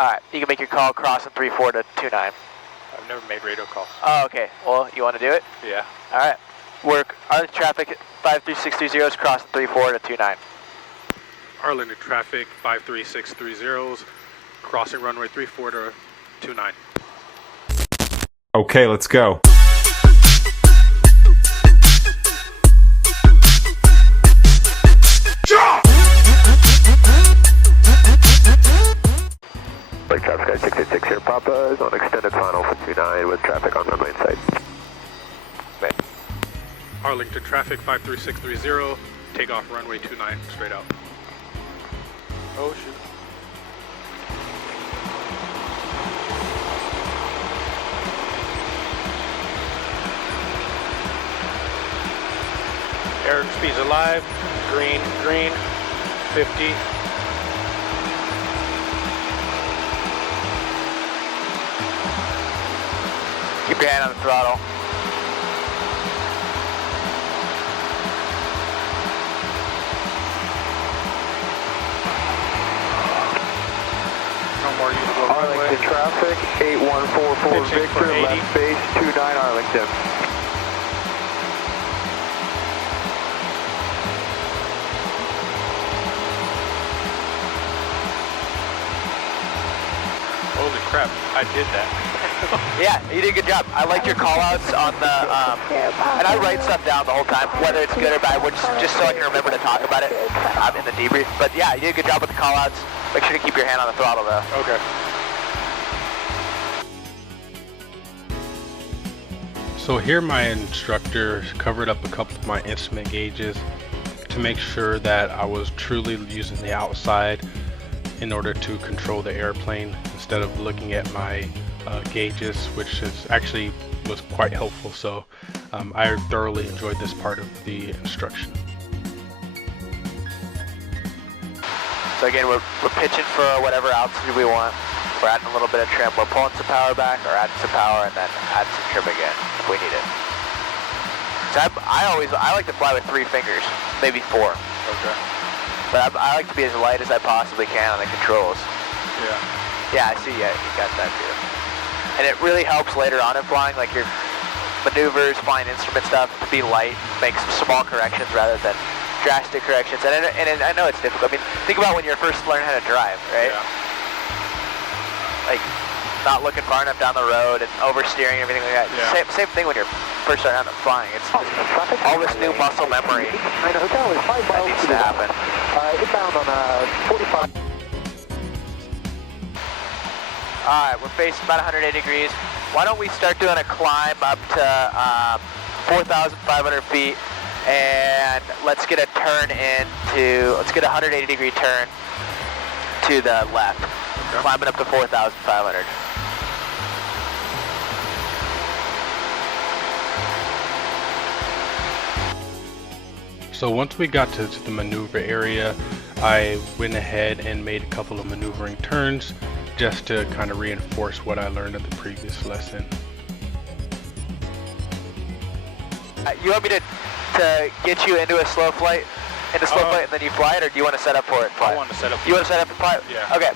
Alright, you can make your call crossing 34 to 29. I've never made radio calls. Oh, okay. Well, you want to do it? Yeah. Alright. Work. Arlington traffic 53630 is crossing 34 to 29. Arlington traffic 53630, crossing runway 34 to 29. Okay, let's go. Lake Traffic 686 here, Papa is on extended final for 29 with traffic on runway inside. Arlington traffic 53630, takeoff runway 29, straight out. Oh shoot. Airspeed's alive, green, 50. Keep your hand on the throttle. No more usable runway. Arlington traffic 8144 Pitching Victor, for 80. left base 29 Arlington. Holy crap, I did that. Yeah, you did a good job. I liked your call-outs on the, and I write stuff down the whole time, whether it's good or bad, which just so I can remember to talk about it in the debrief. But yeah, you did a good job with the call-outs. Make sure to keep your hand on the throttle, though. Okay. So here my instructor covered up a couple of my instrument gauges to make sure that I was truly using the outside in order to control the airplane instead of looking at my gauges, which is actually was quite helpful. So I thoroughly enjoyed this part of the instruction. So again, we're pitching for whatever altitude we want. We're adding a little bit of trim. We're pulling some power back, or adding some power, and then add some trim again if we need it. So I like to fly with 3 fingers, maybe 4. Okay. But I like to be as light as I possibly can on the controls. Yeah. Yeah, I see. Yeah, you got that too. And it really helps later on in flying, like your maneuvers, flying instrument stuff, to be light, make some small corrections rather than drastic corrections. And I know it's difficult. I mean, think about when you're first learning how to drive, right? Yeah. Like not looking far enough down the road and oversteering and everything like that. Yeah. Same thing when you're first starting out flying. It's all this new muscle memory that needs to happen. Inbound on 45. Alright, we're facing about 180 degrees. Why don't we start doing a climb up to 4,500 feet, and let's get a turn let's get a 180 degree turn to the left. Okay. Climbing up to 4,500. So once we got to the maneuver area, I went ahead and made a couple of maneuvering turns just to kind of reinforce what I learned in the previous lesson. You want me to get you into a slow flight, and then you fly it, or do you want to set up for it? I want to set up for it. You want to set up and fly it? Yeah. Okay,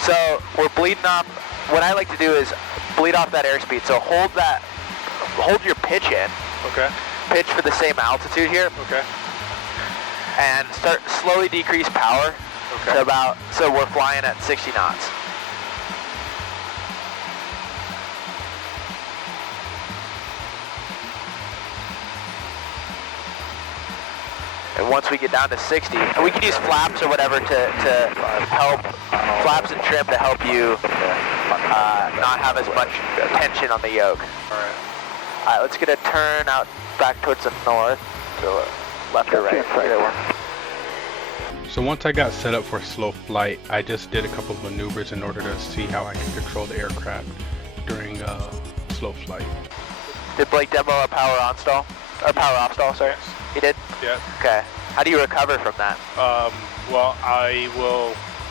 so we're bleeding off. What I like to do is bleed off that airspeed. So hold your pitch in. Okay. Pitch for the same altitude here. Okay. And start slowly decrease power. Okay. So we're flying at 60 knots. And once we get down to 60, and we can use flaps or whatever to help, flaps and trim to help you not have as much tension on the yoke. Alright. Alright, let's get a turn out back towards the north, to left or right. Either one. So once I got set up for slow flight, I just did a couple of maneuvers in order to see how I can control the aircraft during slow flight. Did Blake demo a power on stall? Or power off stall, sorry? Yes. He did? Yeah. Okay. How do you recover from that? Well,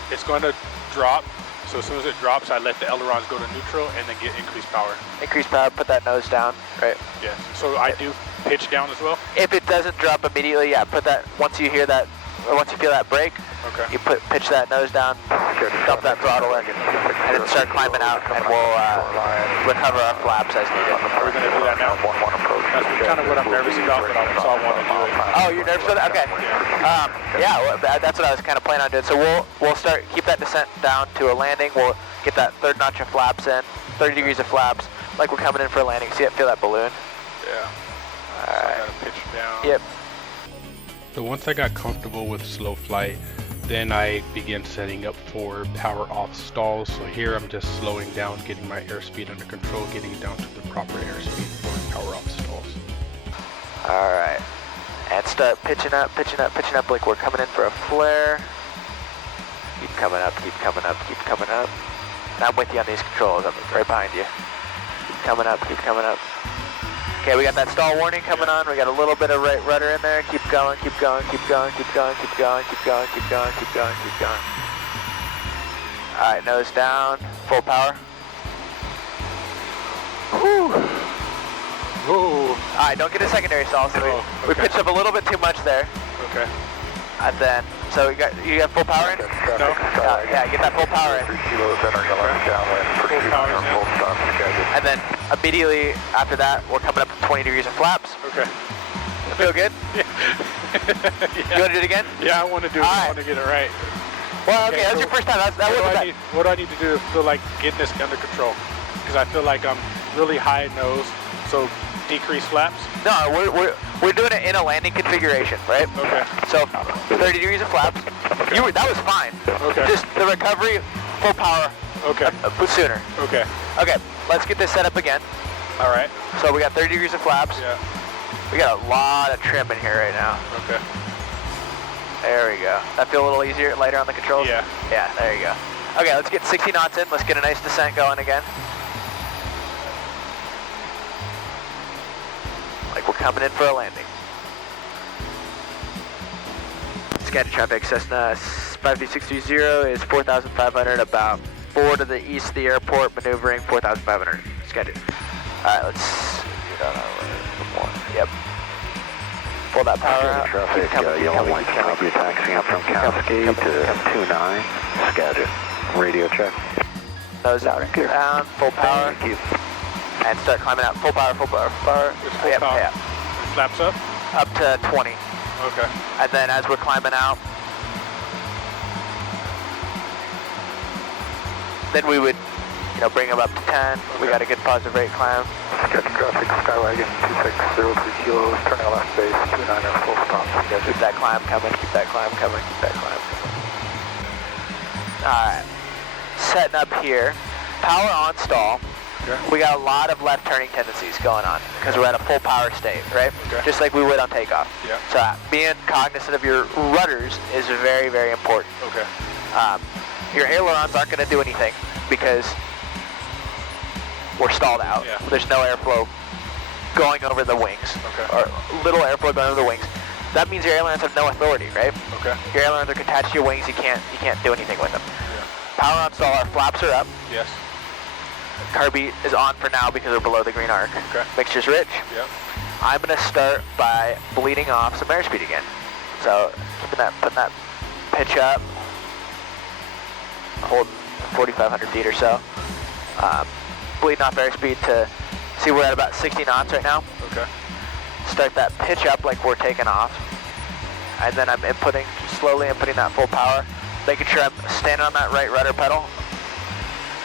it's going to drop. So as soon as it drops, I let the ailerons go to neutral and then get increased power. Increase power, put that nose down, right? Yes. So I do pitch down as well? If it doesn't drop immediately, yeah, put that, once you hear that, or once you feel that brake, Okay. you pitch that nose down, dump that throttle in, and then start climbing out, and we'll recover our flaps as needed. Are we going to do that now? That's kind of what I'm nervous about, but I also want to do it. Oh, you're nervous about that? Okay. Yeah, well, that's what I was kind of planning on doing. So we'll start, keep that descent down to a landing. We'll get that third notch of flaps in, 30 degrees of flaps, like we're coming in for a landing. See it? Feel that balloon? Yeah. All right. So I got to pitch down. Yep. So once I got comfortable with slow flight, then I began setting up for power off stalls. So here I'm just slowing down, getting my airspeed under control, getting it down to the proper airspeed for power off stalls. All right. And start pitching up like we're coming in for a flare. Keep coming up, keep coming up, keep coming up. And I'm with you on these controls. I'm right behind you. Keep coming up, keep coming up. Okay, we got that stall warning coming on. We got a little bit of right rudder in there. Keep going, keep going, keep going, keep going, keep going, keep going, keep going, keep going, keep going. All right, nose down, full power. Whew. Whoa. All right, don't get a secondary stall. So we pitched up a little bit too much there. Okay. And then, so you got full power in? No. Yeah, get that full power in. Full power in. And then immediately after that, we're coming up to 20 degrees of flaps. Okay. Feel good? Yeah. You want to do it again? Yeah, I want to do it. All I right. want to get it right. Well, okay, Okay, that's so your first time. That wasn't bad. What do I need to do to feel like getting this under control? Because I feel like I'm really high nose, so decrease flaps. No, we're doing it in a landing configuration, right? Okay. So 30 degrees of flaps. Okay. That was fine. Okay. Just the recovery, full power, Okay. sooner. Okay. Okay, let's get this set up again. All right. So we got 30 degrees of flaps. Yeah. We got a lot of trim in here right now. Okay. There we go. That feel a little easier, lighter on the controls? Yeah. Yeah, there you go. Okay, let's get 60 knots in. Let's get a nice descent going again. Like we're coming in for a landing. Scatter traffic, Cessna 53630 is 4,500, about 4 to the east of the airport, maneuvering 4,500. Scatter. Alright, let's get on our one. Yep. Pull that power out. Traffic, Yellow White Cloud, you're taxiing up from Cascade to 29, Skagit. Radio check. Nose down, full power. Thank you. And start climbing out. Full power, full power, full power. It's full Yep, power. yeah. Flaps up. Up to 20. Okay. And then as we're climbing out, then we would, bring them up to 10. We got a good positive rate climb. Skagit traffic, Skywagon 2603 kilos, turning left base, 29er, full stop. Keep that climb coming, keep that climb coming, keep that climb coming. Alright, setting up here. Power on stall. Okay. We got a lot of left turning tendencies going on because we're at a full power state, right? Okay. Just like we would on takeoff. Yeah. So being cognizant of your rudders is very, very important. Okay. Your ailerons aren't going to do anything because we're stalled out. Yeah. There's no airflow going over the wings, Okay. or little airflow going over the wings. That means your ailerons have no authority, right? Okay. Your ailerons are attached to your wings. You can't do anything with them. Yeah. Power on stall. Our flaps are up. Yes. Carb is on for now because we're below the green arc. Okay. Mixture's rich. Yeah. I'm going to start by bleeding off some airspeed again. So putting that pitch up, holding 4,500 feet or so. Bleeding off airspeed to see we're at about 60 knots right now. Okay. Start that pitch up like we're taking off. And then I'm slowly inputting that full power, making sure I'm standing on that right rudder pedal.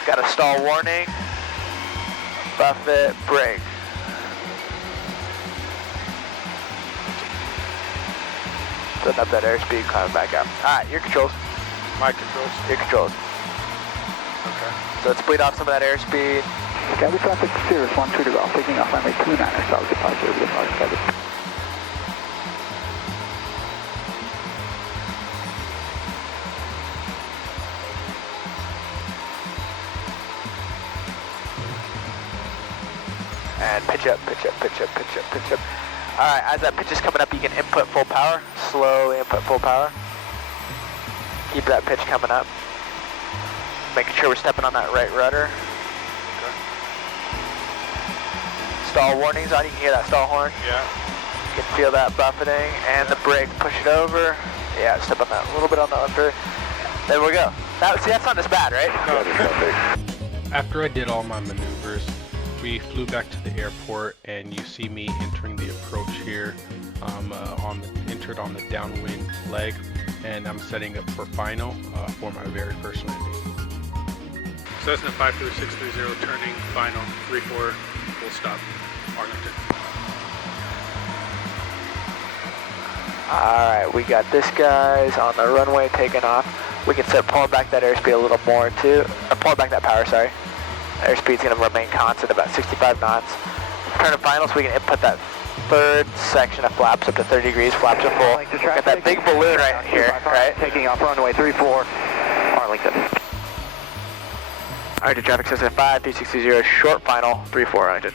Got a stall warning. Buffet, brake. Setting up that airspeed, climbing back up. Alright, your controls. My controls. Your controls. Okay. So let's bleed off some of that airspeed. Skagit traffic, Cirrus 12 to golf, taking off runway 29, solid departure over the North Skagit. And pitch up, pitch up, pitch up, pitch up, pitch up. Alright, as that pitch is coming up, you can input full power. Slowly input full power. Keep that pitch coming up. Making sure we're stepping on that right rudder. Okay. Stall warnings on, you can hear that stall horn. Yeah. You can feel that buffeting, and the brake, push it over. Yeah, step on that a little bit on the under. There we go. That's not as bad, right? After I did all my maneuvers, we flew back to the airport, and you see me entering the approach here. Entered on the downwind leg, and I'm setting up for final for my very first landing. Cessna 53630 turning final 34 full stop Arlington. Alright, we got this guy's on the runway taking off. We can start pulling back that airspeed a little more too. Or pulling back that power, sorry. Airspeed's going to remain constant, about 65 knots. Turn to final so we can input that third section of flaps up to 30 degrees, flaps are full. Got that big balloon right here, right? Taking off runway 34, Arlington. Alright, to traffic Cessna 53630, short final, 34 Arlington.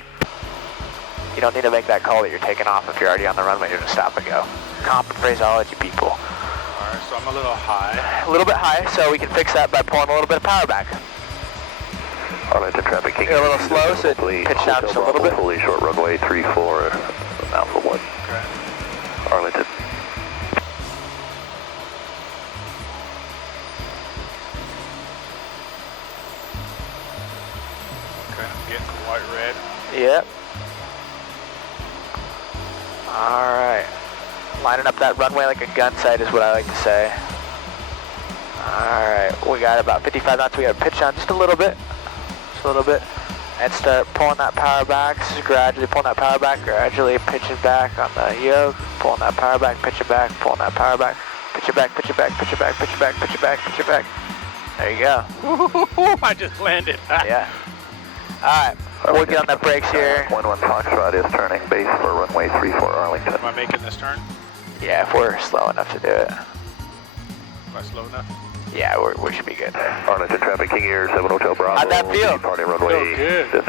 You don't need to make that call that you're taking off if you're already on the runway, you're going to stop and go. Comp and phraseology, people. Alright, so I'm a little high. A little bit high, so we can fix that by pulling a little bit of power back. Arlington traffic. You're a little slow, so pitch down just a little bit. Fully short runway 34, Alpha 1. Okay. Arlington. Okay, I'm getting white red. Yep. Alright. Lining up that runway like a gun sight is what I like to say. Alright, we got about 55 knots. We got to pitch down just a little bit. Just a little bit. And start pulling that power back. Just gradually pulling that power back. Gradually pitching back on the yoke. Pulling that power back. Pitch it back. Pulling that power back. Pitch it back. Pitch it back. Pitch it back. Pitch it back. Pitch it back. Pitch it back. There you go. I just landed. Yeah. Alright. We'll get on the brakes here. 11 Foxtrot is turning base for runway 34, Arlington. Am I making this turn? Yeah, if we're slow enough to do it. Am I slow enough? Yeah, we should be good there. Arlington traffic, King Air 7 Hotel Bravo. How'd that feel? Departing runway. Feel good.